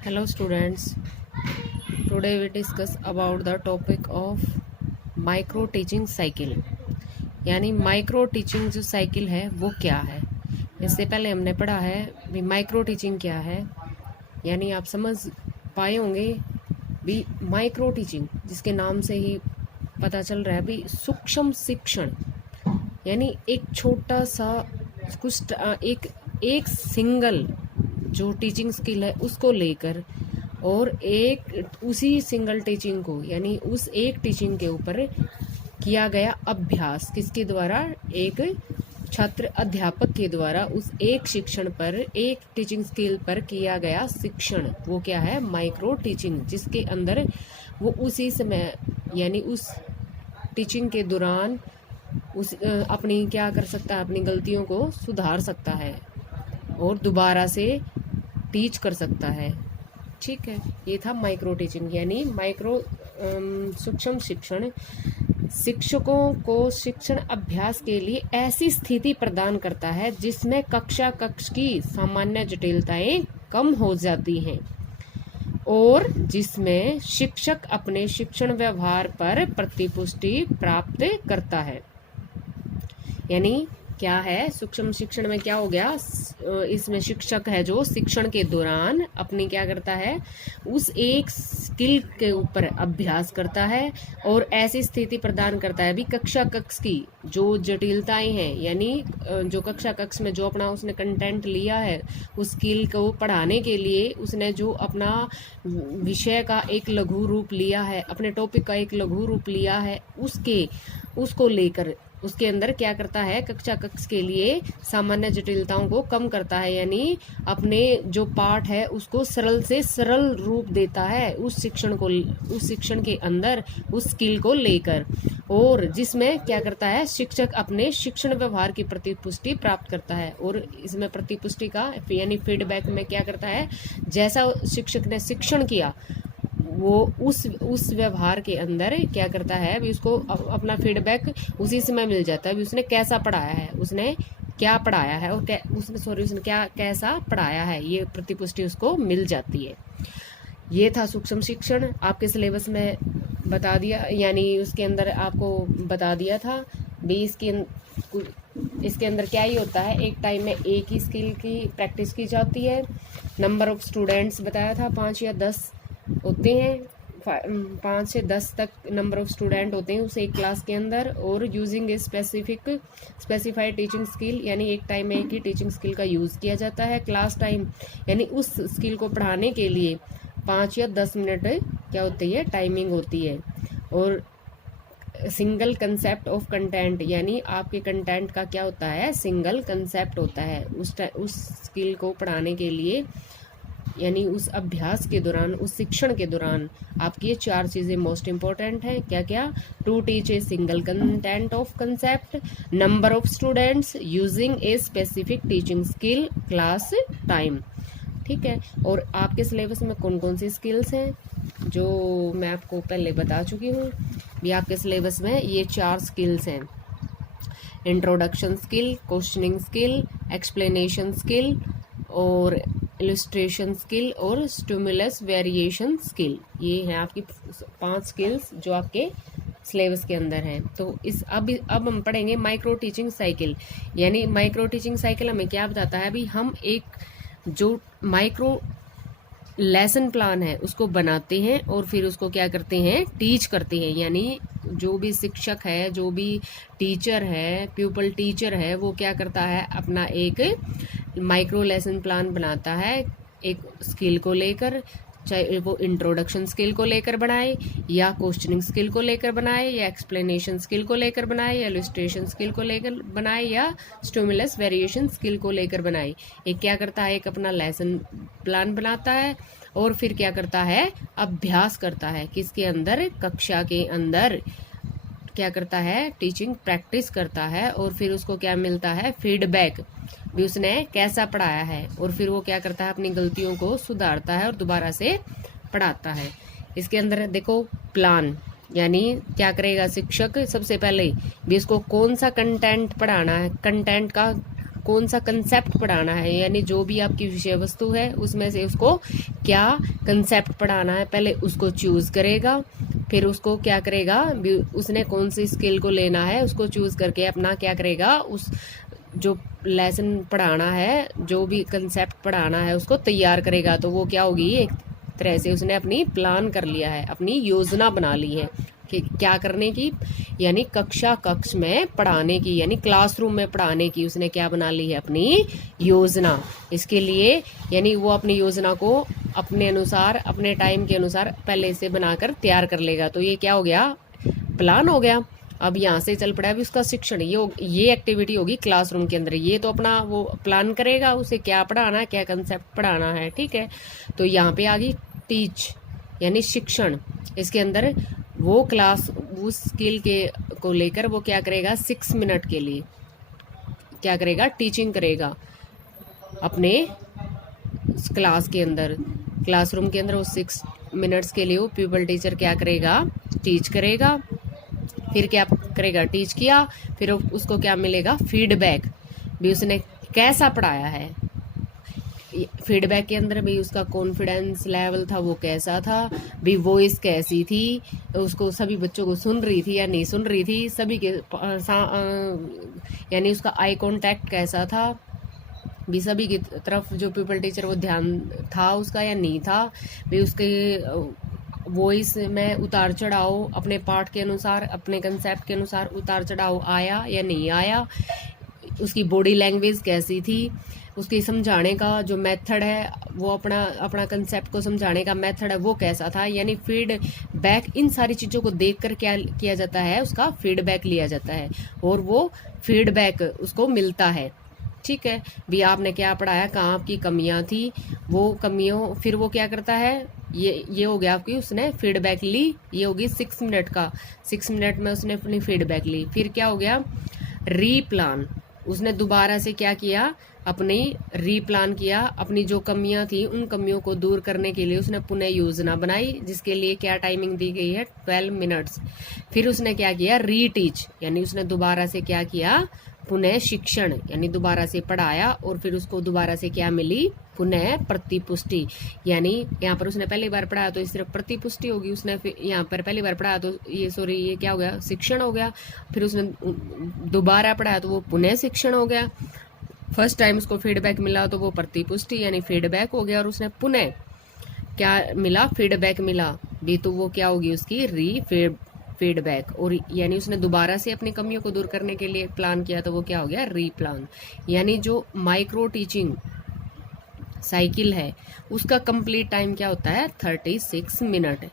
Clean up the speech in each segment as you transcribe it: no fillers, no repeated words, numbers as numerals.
Hello students, today we discuss about the topic of micro teaching cycle. यानी micro teaching जो cycle है वो क्या है। इससे पहले हमने पढ़ा है भी माइक्रो टीचिंग क्या है। यानी आप समझ पाए होंगे भी माइक्रो टीचिंग जिसके नाम से ही पता चल रहा है भी सूक्ष्म शिक्षण, यानी एक छोटा सा कुछ एक सिंगल जो टीचिंग स्किल है उसको लेकर और एक उसी सिंगल टीचिंग को यानी उस एक टीचिंग के ऊपर किया गया अभ्यास किसके द्वारा, एक छात्र अध्यापक के द्वारा उस एक शिक्षण पर, एक टीचिंग स्किल पर किया गया शिक्षण, वो क्या है, माइक्रो टीचिंग। जिसके अंदर वो उसी समय यानी उस टीचिंग के दौरान उस अपनी क्या कर सकता है, अपनी गलतियों को सुधार सकता है और दोबारा से टीच कर सकता है। ठीक है, ये था माइक्रो टीचिंग। यानी माइक्रो सूक्ष्म शिक्षण शिक्षकों को शिक्षण अभ्यास के लिए ऐसी स्थिति प्रदान करता है जिसमें कक्ष की सामान्य जटिलताएं कम हो जाती हैं और जिसमें शिक्षक अपने शिक्षण व्यवहार पर प्रतिपुष्टि प्राप्त करता है। यानी क्या है, सूक्ष्म शिक्षण में क्या हो गया, इसमें शिक्षक है जो शिक्षण के दौरान अपनी क्या करता है, उस एक स्किल के ऊपर अभ्यास करता है और ऐसी स्थिति प्रदान करता है भी कक्षा की जो जटिलताएं हैं, यानी जो कक्षा कक्ष में जो अपना उसने कंटेंट लिया है, उस स्किल को पढ़ाने के लिए उसने जो अपना विषय का एक लघु रूप लिया है, अपने टॉपिक का एक लघु रूप लिया है, उसको लेकर उसके अंदर क्या करता है, कक्षा कक्ष के लिए सामान्य जटिलताओं को कम करता है। यानी अपने जो पाठ है उसको सरल से सरल रूप देता है उस शिक्षण के अंदर उस स्किल को लेकर, और जिसमें क्या करता है, शिक्षक अपने शिक्षण व्यवहार की प्रतिपुष्टि प्राप्त करता है। और इसमें प्रतिपुष्टि का यानी फीडबैक में क्या करता है, जैसा शिक्षक ने शिक्षण किया वो उस व्यवहार के अंदर क्या करता है, अभी उसको अपना फीडबैक उसी समय मिल जाता है। अभी उसने कैसा पढ़ाया है, उसने क्या पढ़ाया है और उसने क्या कैसा पढ़ाया है, ये प्रतिपुष्टि उसको मिल जाती है। ये था सूक्ष्म शिक्षण, आपके सिलेबस में बता दिया, यानी उसके अंदर आपको बता दिया था भी इसके अंदर क्या ही होता है, एक टाइम में एक ही स्किल की प्रैक्टिस की जाती है। नंबर ऑफ स्टूडेंट्स बताया था 5 या 10 होते हैं, 5 से 10 तक नंबर ऑफ स्टूडेंट होते हैं उस एक क्लास के अंदर। और using a specified teaching skill, यानी एक टाइम में एक ही टीचिंग स्किल का यूज़ किया जाता है। क्लास टाइम यानी उस स्किल को पढ़ाने के लिए 5 या 10 मिनट क्या होती है, टाइमिंग होती है। और सिंगल कंसेप्ट ऑफ कंटेंट, यानी आपके कंटेंट का क्या होता है, सिंगल कंसेप्ट होता है उस स्किल को पढ़ाने के लिए, यानी उस अभ्यास के दौरान, उस शिक्षण के दौरान आपकी ये 4 चीज़ें मोस्ट इंपॉर्टेंट हैं। क्या क्या, to teach a single content of concept, number of students, using a specific teaching skill, class time. ठीक है, और आपके सिलेबस में कौन कौन सी स्किल्स हैं जो मैं आपको पहले बता चुकी हूँ भी। आपके सिलेबस में ये 4 स्किल्स हैं, introduction skill, questioning skill, explanation skill और इलस्ट्रेशन स्किल और स्टिमुलस वेरिएशन स्किल। ये हैं आपकी 5 स्किल्स जो आपके सिलेबस के अंदर हैं। तो अब हम पढ़ेंगे माइक्रो टीचिंग साइकिल। यानी माइक्रो टीचिंग साइकिल हमें क्या बताता है, अभी हम एक जो माइक्रो लेसन प्लान है उसको बनाते हैं और फिर उसको क्या करते हैं, टीच करते हैं। यानी जो भी शिक्षक है, जो भी टीचर है, प्यूपल टीचर है, वो क्या करता है, अपना एक माइक्रो लेसन प्लान बनाता है एक स्किल को लेकर, चाहे वो इंट्रोडक्शन स्किल को लेकर बनाए या क्वेश्चनिंग स्किल को लेकर बनाए या एक्सप्लेनेशन स्किल को लेकर बनाए या इलस्ट्रेशन स्किल को लेकर बनाए या स्टिमुलस वेरिएशन स्किल को लेकर बनाए। एक क्या करता है, एक अपना लेसन प्लान बनाता है और फिर क्या करता है, अभ्यास करता है किसके अंदर, कक्षा के अंदर क्या करता है, टीचिंग प्रैक्टिस करता है और फिर उसको क्या मिलता है, फीडबैक भी उसने कैसा पढ़ाया है। और फिर वो क्या करता है, अपनी गलतियों को सुधारता है और दोबारा से पढ़ाता है। इसके अंदर देखो प्लान, यानी क्या करेगा शिक्षक, सबसे पहले भी इसको कौन सा कंटेंट पढ़ाना है, कंटेंट का कौन सा कंसेप्ट पढ़ाना है, यानी जो भी आपकी विषय वस्तु है उसमें से उसको क्या कंसेप्ट पढ़ाना है, पहले उसको चूज करेगा। फिर उसको क्या करेगा, उसने कौन सी स्किल को लेना है उसको चूज करके अपना क्या करेगा, उस जो लेसन पढ़ाना है, जो भी कंसेप्ट पढ़ाना है उसको तैयार करेगा। तो वो क्या होगी, एक तरह से उसने अपनी प्लान कर लिया है, अपनी योजना बना ली है कि क्या करने की, यानी कक्ष में पढ़ाने की, यानी क्लासरूम में पढ़ाने की उसने क्या बना ली है, अपनी योजना। इसके लिए यानी वो अपनी योजना को अपने अनुसार, अपने टाइम के अनुसार पहले से बनाकर तैयार कर लेगा। तो ये क्या हो गया, प्लान हो गया। अब यहाँ से चल पड़ा है अभी उसका शिक्षण, ये एक्टिविटी होगी क्लासरूम के अंदर। ये तो अपना वो प्लान करेगा उसे क्या पढ़ाना है, क्या कंसेप्ट पढ़ाना है, ठीक है। तो यहाँ पे आ गई टीच यानी शिक्षण। इसके अंदर वो क्लास उस स्किल के को लेकर वो क्या करेगा, 6 मिनट के लिए क्या करेगा, टीचिंग करेगा अपने क्लास के अंदर, क्लासरूम के अंदर। वो 6 मिनट्स के लिए वो प्यूपल टीचर क्या करेगा, टीच करेगा। फिर क्या करेगा, टीच किया, फिर उसको क्या मिलेगा, फीडबैक भी, उसने कैसा पढ़ाया है। फीडबैक के अंदर भी उसका कॉन्फिडेंस लेवल था वो कैसा था भी, वॉइस कैसी थी, उसको सभी बच्चों को सुन रही थी या नहीं सुन रही थी, सभी के यानी उसका आई कांटेक्ट कैसा था भी, सभी की तरफ जो पीपल टीचर वो ध्यान था उसका या नहीं था भी, उसके वॉइस में उतार चढ़ाव अपने पाठ के अनुसार, अपने कंसेप्ट के अनुसार उतार चढ़ाव आया या नहीं आया, उसकी बॉडी लैंग्वेज कैसी थी, उसकी समझाने का जो मेथड है, वो अपना कंसेप्ट को समझाने का मेथड है वो कैसा था। यानी फीडबैक, इन सारी चीज़ों को देखकर क्या किया जाता है, उसका फीडबैक लिया जाता है और वो फीडबैक उसको मिलता है, ठीक है। भी आपने क्या पढ़ाया, कहाँ आपकी कमियां थी, वो कमियों फिर वो क्या करता है, ये हो गया आपकी, उसने फीडबैक ली, ये होगी 6 मिनट का, 6 मिनट में उसने अपनी फीडबैक ली। फिर क्या हो गया, रीप्लान, उसने दोबारा से क्या किया, अपनी रीप्लान किया, अपनी जो कमियां थी उन कमियों को दूर करने के लिए उसने पुनः योजना बनाई, जिसके लिए क्या टाइमिंग दी गई है, 12 मिनट्स। फिर उसने क्या किया, रीटीच, यानी उसने दोबारा से क्या किया, पुनः शिक्षण, यानी दोबारा से पढ़ाया और फिर उसको दोबारा से क्या मिली, पुनः प्रतिपुष्टि। यानी यहाँ पर उसने पहली बार पढ़ाया तो सिर्फ प्रतिपुष्टि होगी, उसने यहाँ पर पहली बार पढ़ाया तो ये क्या हो गया, शिक्षण हो गया। फिर उसने दोबारा पढ़ाया तो वो पुनः शिक्षण हो गया। फर्स्ट टाइम उसको फीडबैक मिला तो वो प्रतिपुष्टि यानी फीडबैक हो गया, और उसने पुनः क्या मिला, फीडबैक मिला भी, तो वो क्या होगी उसकी फीडबैक। और यानी उसने दोबारा से अपनी कमियों को दूर करने के लिए प्लान किया तो वो क्या हो गया, रीप्लान। यानी जो माइक्रो टीचिंग साइकिल है उसका कंप्लीट टाइम क्या होता है, 36 मिनट।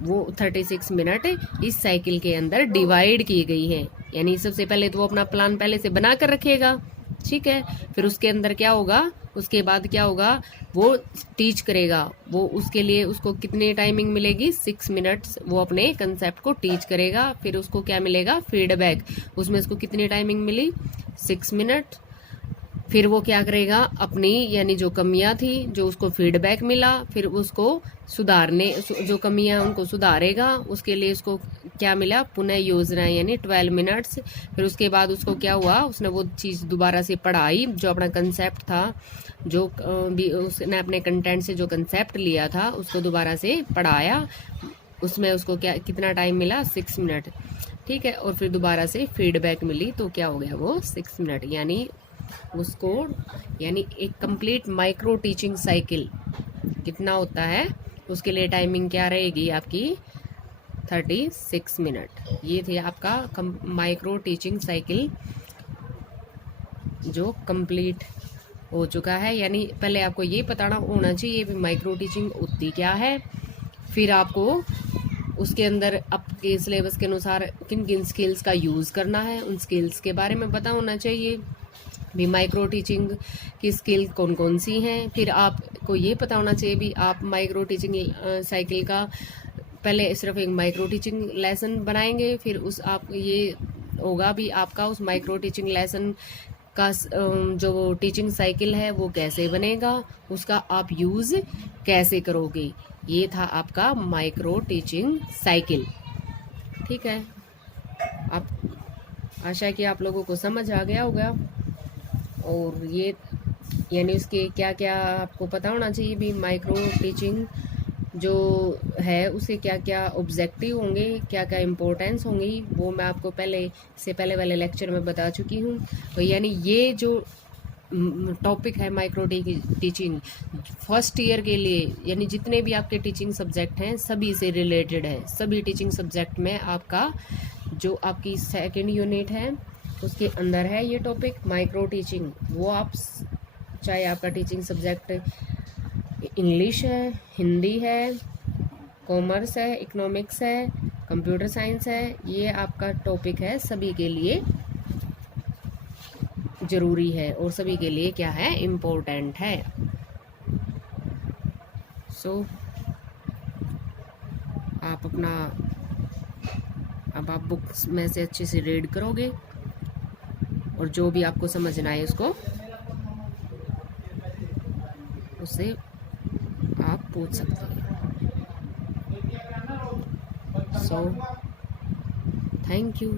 वो 36 मिनट इस साइकिल के अंदर डिवाइड की गई है। यानी सबसे पहले तो वो अपना प्लान पहले से बना कर रखेगा, ठीक है। फिर उसके अंदर क्या होगा, उसके बाद क्या होगा, वो टीच करेगा। वो उसके लिए उसको कितनी टाइमिंग मिलेगी, 6 मिनट्स, वो अपने कंसेप्ट को टीच करेगा। फिर उसको क्या मिलेगा, फीडबैक, उसमें उसको कितनी टाइमिंग मिली, 6 मिनट। फिर वो क्या करेगा, अपनी यानी जो कमियां थी, जो उसको फीडबैक मिला, फिर उसको सुधारने, जो कमियां उनको सुधारेगा, उसके लिए उसको क्या मिला, पुनः योजना यानी 12 मिनट्स। फिर उसके बाद उसको क्या हुआ, उसने वो चीज़ दोबारा से पढ़ाई, जो अपना कंसेप्ट था, जो भी उसने अपने कंटेंट से जो कंसेप्ट लिया था उसको दोबारा से पढ़ाया। उसमें उसको क्या कितना टाइम मिला, 6 मिनट, ठीक है। और फिर दोबारा से फीडबैक मिली तो क्या हो गया, वो 6 मिनट। यानी उसको यानी एक कंप्लीट माइक्रो टीचिंग साइकिल कितना होता है, उसके लिए टाइमिंग क्या रहेगी आपकी, 36 मिनट। ये थे आपका माइक्रो टीचिंग साइकिल जो कंप्लीट हो चुका है। यानी पहले आपको ये पता होना चाहिए भी माइक्रो टीचिंग होती क्या है, फिर आपको उसके अंदर आपके सिलेबस के अनुसार किन किन स्किल्स का यूज़ करना है, उन स्किल्स के बारे में पता होना चाहिए भी, माइक्रो टीचिंग की स्किल कौन कौन सी हैं। फिर आपको ये पता होना चाहिए भी आप माइक्रो टीचिंग साइकिल का पहले सिर्फ एक माइक्रो टीचिंग लेसन बनाएंगे, फिर उस आप ये होगा भी आपका उस माइक्रो टीचिंग लेसन का जो टीचिंग साइकिल है वो कैसे बनेगा, उसका आप यूज़ कैसे करोगे। ये था आपका माइक्रो टीचिंग साइकिल, ठीक है। आप आशा है कि आप लोगों को समझ आ गया होगा। और ये यानी उसके क्या क्या आपको पता होना चाहिए भी। माइक्रो टीचिंग जो है उसे क्या क्या ऑब्जेक्टिव होंगे, क्या क्या इम्पोर्टेंस होंगी, वो मैं आपको पहले वाले लेक्चर में बता चुकी हूँ। तो यानी ये जो टॉपिक है माइक्रो टीचिंग फर्स्ट ईयर के लिए, यानी जितने भी आपके टीचिंग सब्जेक्ट हैं सभी से रिलेटेड है। सभी टीचिंग सब्जेक्ट में आपका जो आपकी सेकेंड यूनिट है उसके अंदर है ये टॉपिक माइक्रो टीचिंग। वो आप चाहे आपका टीचिंग सब्जेक्ट इंग्लिश है, हिंदी है, कॉमर्स है, इकोनॉमिक्स है, कंप्यूटर साइंस है, ये आपका टॉपिक है, सभी के लिए ज़रूरी है और सभी के लिए क्या है, इम्पोर्टेंट है। सो आप अपना अब आप बुक्स में से अच्छे से रीड करोगे और जो भी आपको समझ ना आए उससे आप पूछ सकते हैं। So thank you.